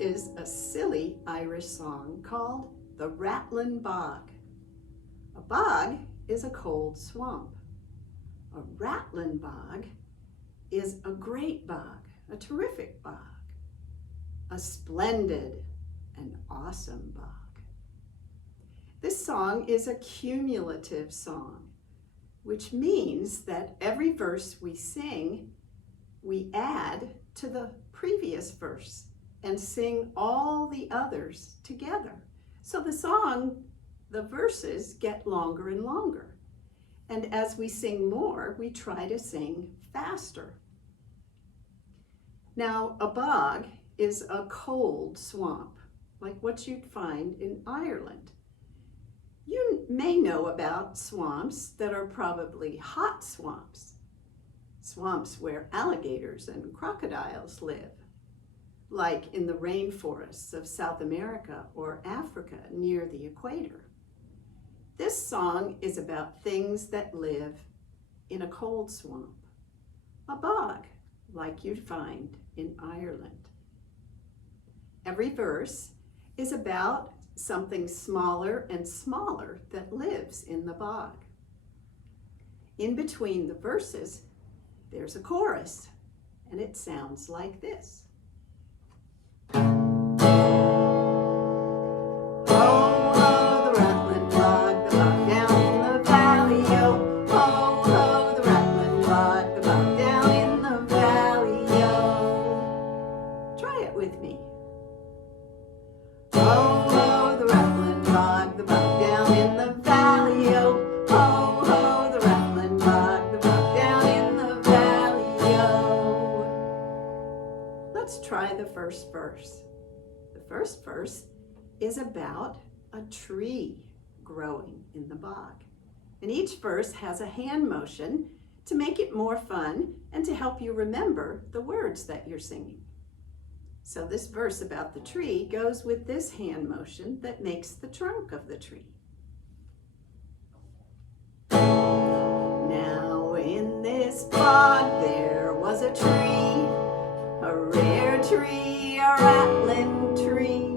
is a silly Irish song called the Rattlin Bog. A bog is a cold swamp. A Rattlin Bog is a great bog, a terrific bog, a splendid and awesome bog. This song is a cumulative song, which means that every verse we sing, we add to the previous verse and sing all the others together. So the song, the verses get longer and longer. And as we sing more, we try to sing faster. Now, a bog is a cold swamp, like what you'd find in Ireland. You may know about swamps that are probably hot swamps, swamps where alligators and crocodiles live, like in the rainforests of South America or Africa near the equator. This song is about things that live in a cold swamp, a bog, like you'd find in Ireland. Every verse is about something smaller and smaller that lives in the bog. In between the verses, there's a chorus, and it sounds like this. Let's try the first verse. The first verse is about a tree growing in the bog. And each verse has a hand motion to make it more fun and to help you remember the words that you're singing. So this verse about the tree goes with this hand motion that makes the trunk of the tree. Now in this bog there was a tree, a rare tree, a rattling tree.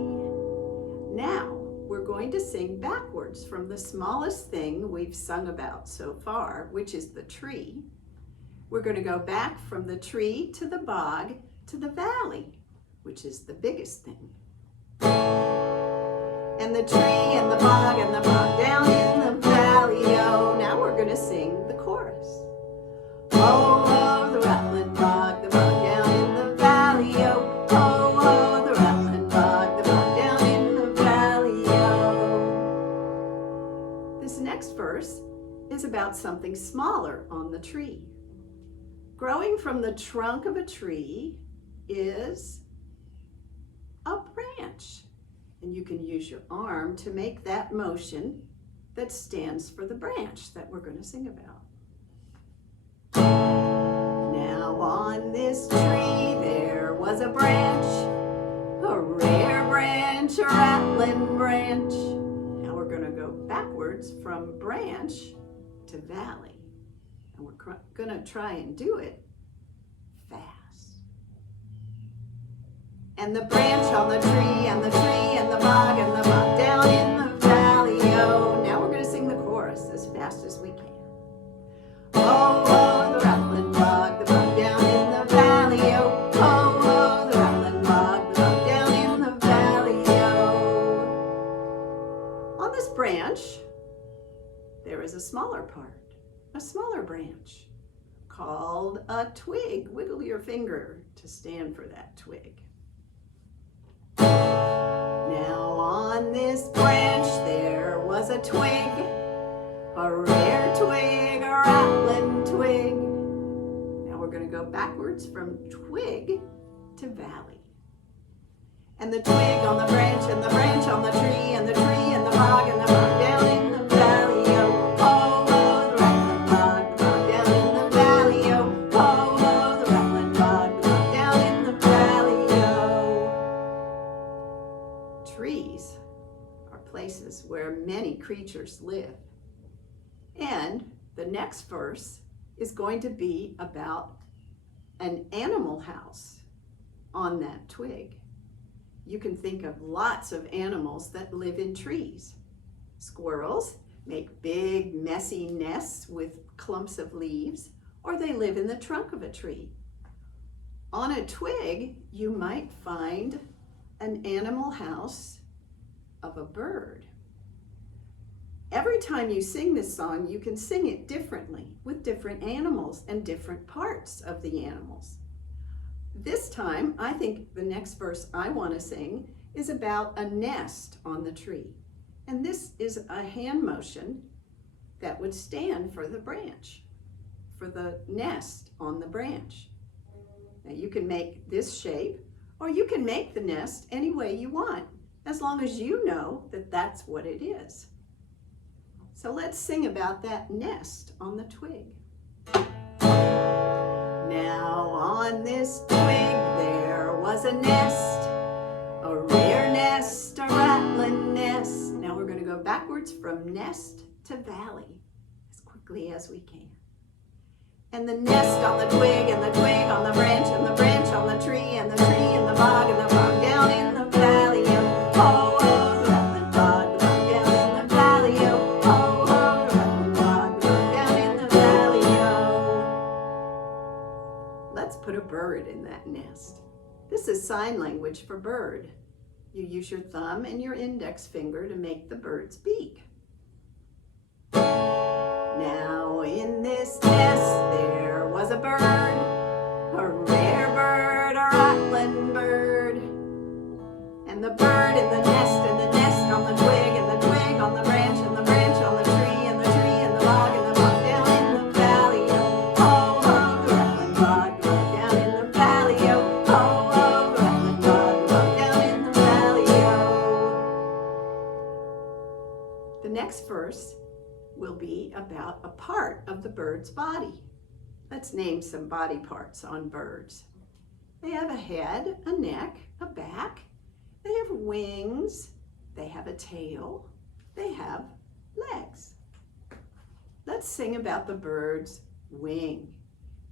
Now we're going to sing backwards from the smallest thing we've sung about so far, which is the tree. We're going to go back from the tree to the bog to the valley, which is the biggest thing. And the tree and the bog down in the valley, oh. Now we're going to sing the chorus. Oh, oh, the Rattlin Bog down in the valley, oh. Oh, oh, the Rattlin Bog down in the valley, oh. This next verse is about something smaller on the tree. Growing from the trunk of a tree is a branch, and you can use your arm to make that motion that stands for the branch that we're going to sing about. Now on this tree there was a branch, a rare branch, a rattling branch. Now we're going to go backwards from branch to valley, and we're going to try and do it fast. And the branch on the tree, and the tree, and the bog down in the valley, oh. Now we're going to sing the chorus as fast as we can. Oh, oh, the Rattlin Bog down in the valley, oh. Oh, oh, the Rattlin Bog down in the valley, oh. On this branch, there is a smaller part, a smaller branch, called a twig. Wiggle your finger to stand for that twig. Now on this branch there was a twig, a rare twig, a rattling twig. Now we're going to go backwards from twig to valley. And the twig on the branch, and the branch on the tree, and the tree and the bog down in the valley, oh. Oh, oh, the Rattlin Bog down in the valley, oh. Oh, oh, the Rattlin Bog down in the valley, oh. Trees are places where many creatures live. And the next verse is going to be about an animal house on that twig. you can think of lots of animals that live in trees. Squirrels make big, messy nests with clumps of leaves, or they live in the trunk of a tree. On a twig, you might find an animal house of a bird. Every time you sing this song, you can sing it differently with different animals and different parts of the animals. This time, I think the next verse I want to sing is about a nest on the tree. And this is a hand motion that would stand for the branch, for the nest on the branch. Now you can make this shape, or you can make the nest any way you want, as long as you know that that's what it is. So let's sing about that nest on the twig. Now on this twig there was a nest, a rare nest, a rattling nest. Now we're going to go backwards from nest to valley as quickly as we can. And the nest on the twig, and the twig on the branch, and the branch on the tree, and the tree in the bog, and the bog down in the valley. Oh, oh, the rattling bog, the bog down in the valley. Oh, oh, oh, the rattling bog, the bog down in the valley. Oh. Let's put a bird in that nest. This is sign language for bird. You use your thumb and your index finger to make the bird's beak. Now in this nest there was a bird, a rare bird, a rattling bird. And the bird in the nest, and the nest on the twig, and the twig on the branch, and the branch on the tree, and the tree in the bog, and the bog down in the valley. Oh, oh, oh, the rattling bog, the bog down in the valley. Oh, oh, oh, the rattling bog, the bog down in the valley. Oh. The next verse will be about a part of the bird's body. Let's name some body parts on birds. They have a head, a neck, a back. They have wings. They have a tail. They have legs. Let's sing about the bird's wing.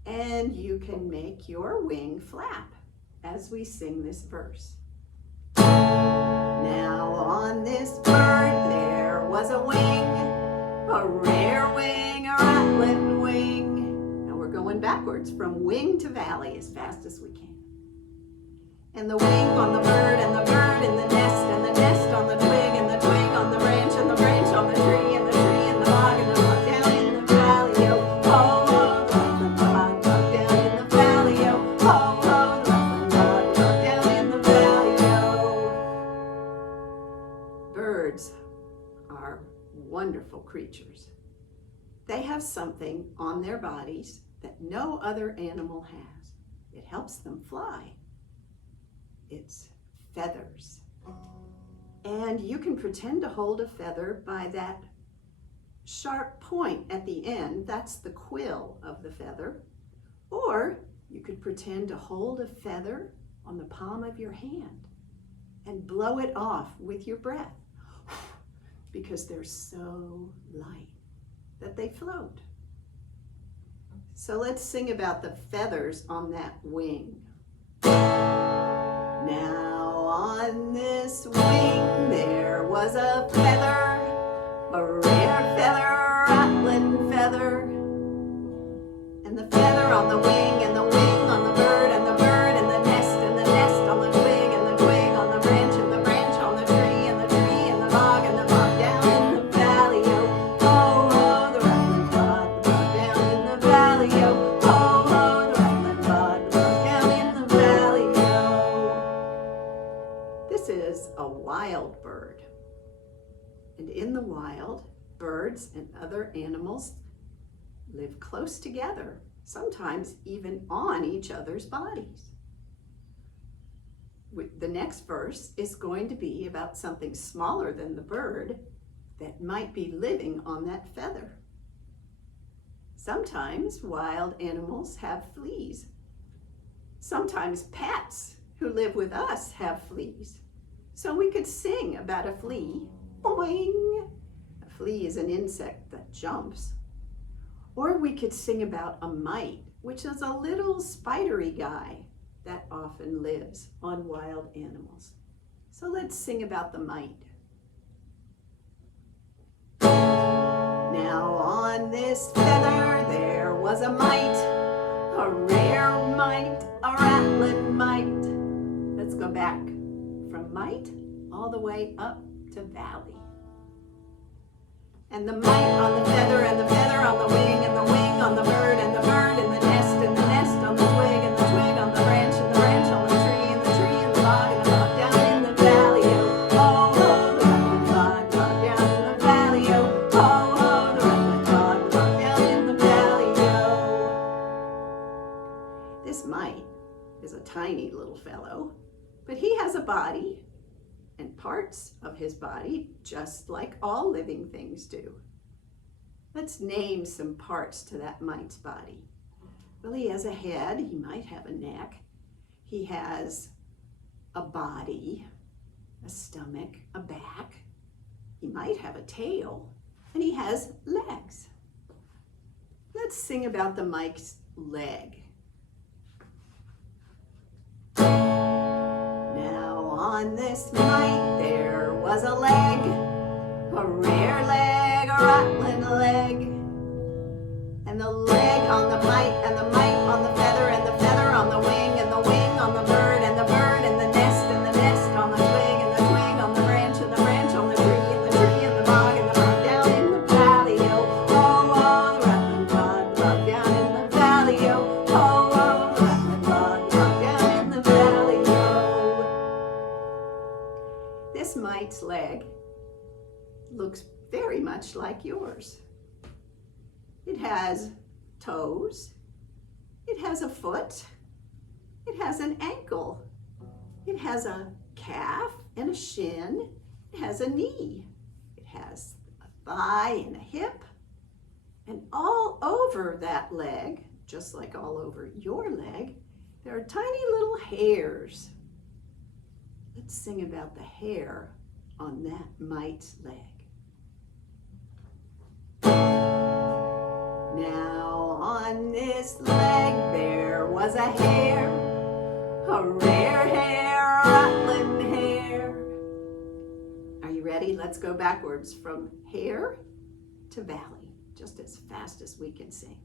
And you can make your wing flap as we sing this verse. Now on this bird there was a wing, a rare wing, a rattling wing. Now we're going backwards from wing to valley as fast as we can. And the wing on the bird, and the bird in the nest, and the nest on the twig, and the twig on the branch, and the branch on the tree, and the tree in the bog, and the bog down in the valley. Oh, oh, oh, the rattling bog, bog down in the valley. Oh, oh, oh, the rattling bog, bog down in the valley. Oh. Birds are wonderful creatures. They have something on their bodies that no other animal has. It helps them fly. It's feathers. And you can pretend to hold a feather by that sharp point at the end. That's the quill of the feather. Or you could pretend to hold a feather on the palm of your hand and blow it off with your breath, because they're so light that they float. So let's sing about the feathers on that wing. Now on this wing there was a feather, a rare feather, a rattling feather. And the feather on the wing, and the wing on the bird, and the bird in the nest, and the nest on the twig, and the twig on the branch, and the branch on the tree, and the tree in the bog, and the bog down in the valley. Oh, oh, oh, the rattling bog, the bog down in the valley. Oh, oh, oh, the rattling bog, the bog down in the valley. Oh. This is a wild bird. And in the wild, birds and other animals live close together, sometimes even on each other's bodies. The next verse is going to be about something smaller than the bird that might be living on that feather. Sometimes wild animals have fleas. Sometimes pets who live with us have fleas. So we could sing about a flea. Boing! A flea is an insect that jumps. Or we could sing about a mite, which is a little spidery guy that often lives on wild animals. So let's sing about the mite. Now on this feather there was a mite, a rare mite, a rattling mite. Let's go back from mite all the way up to valley. And the mite on the feather, and the feather on the wing, and the wing on the bird, and the bird in the nest, and the nest on the twig, and the twig on the branch, and the branch on the tree, and the tree in the bog, and the bog down in the valley. Oh, oh, oh, the rattling bog, the bog down in the valley. Oh, oh, oh, the rattling bog, the bog down in the valley. Oh. This mite is a tiny little fellow, but he has a body and parts of his body just like all living things do. Let's name some parts to that mite's body. Well, he has a head, he might have a neck, he has a body, a stomach, a back, he might have a tail, and he has legs. Let's sing about the mite's leg. On this mite there was a leg, a rare leg, a rattling leg. And the leg on the mite, and the mite on the feather, and the feather on the wing, and the wing on the bird, and the bird in the nest, and the nest on the twig, and the twig on the branch, and the branch on the tree, and the tree in the bog, and the bog down in the valley. Oh, oh, oh, the rattling bog, the bog down in the valley. Oh, oh, oh, the rattling bog, the bog down in the valley. This mite's leg looks very much like yours. It has toes, it has a foot, it has an ankle, it has a calf and a shin, it has a knee, it has a thigh and a hip, and all over that leg, just like all over your leg, there are tiny little hairs. Let's sing about the hair on that mite's leg. Now on this leg there was a hair, a rare hair, a rattling hair. Are you ready? Let's go backwards from hair to valley, just as fast as we can sing.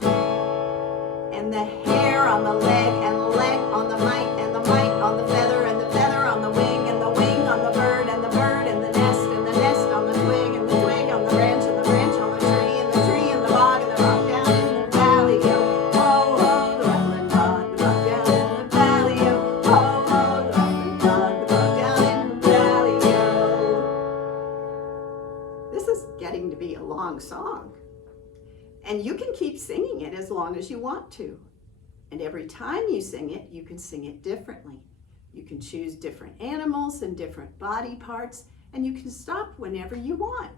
And the hair on the leg, and the leg on the mite, and the mite on the feather, and the feather on the wing, and the wing on the bird, and the bird in the nest, and the nest on the twig, and the twig on the branch, and the branch on the tree, and the tree in the bog, and the bog down in the valley. Oh, oh, oh, the rattling bog, the bog down in the valley. Oh, oh, oh, the rattling bog, the bog down in the valley. Oh. This is getting to be a long song. And you can keep singing it as long as you want to. And every time you sing it, you can sing it differently. You can choose different animals and different body parts, and you can stop whenever you want.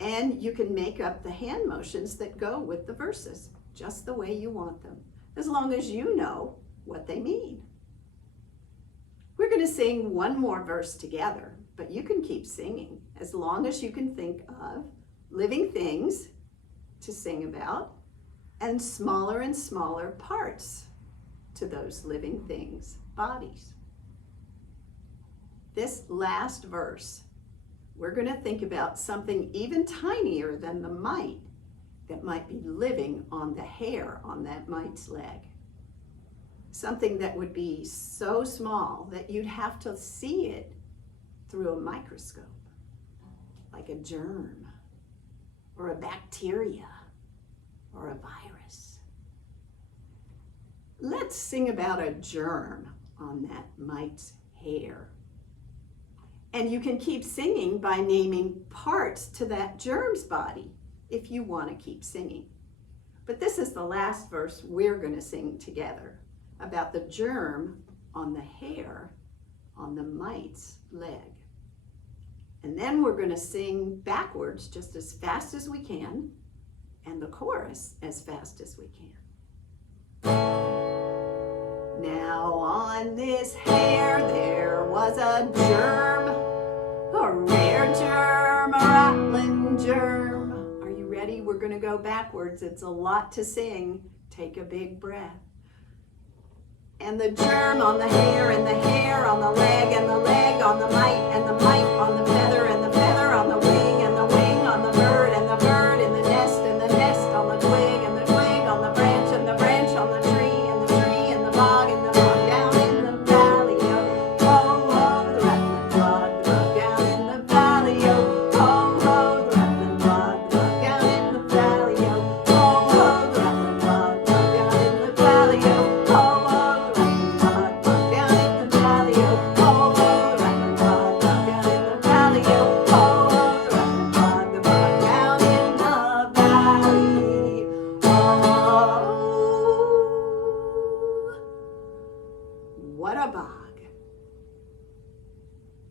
And you can make up the hand motions that go with the verses, just the way you want them, as long as you know what they mean. We're going to sing one more verse together, but you can keep singing as long as you can think of living things to sing about, and smaller parts to those living things' bodies. This last verse, we're going to think about something even tinier than the mite that might be living on the hair on that mite's leg. Something that would be so small that you'd have to see it through a microscope, like a germ, or a bacteria, or a virus. Let's sing about a germ on that mite's hair. And you can keep singing by naming parts to that germ's body if you want to keep singing. But this is the last verse we're going to sing together about the germ on the hair on the mite's leg. And then we're going to sing backwards just as fast as we can, and the chorus as fast as we can. Now on this hair there was a germ, a rare germ, a rattling germ. Are you ready? We're going to go backwards. It's a lot to sing. Take a big breath. and the germ on the hair, and the hair on the leg, and the leg on the mite, and the mite on the feather, and the feather on the wing, and the wing on the bird, and the bird in the nest, and the nest on the twig, and the twig on the branch, and the branch on the tree, and the tree in the bog, and the bog down in the valley. Oh, ho, ho, the rattling bog, the bog down in the valley. Oh, ho, ho, the rattling bog, the bog down in the valley. Oh, ho, ho, the rattling bog, the bog down in the valley. Oh, ho, ho, the rattling bog, the bog down in the valley. Oh, ho, ho, the rattling bog, the bog down in the valley. Oh, ho, ho, the rattling bog, the bog down in the valley. Oh, what a bog.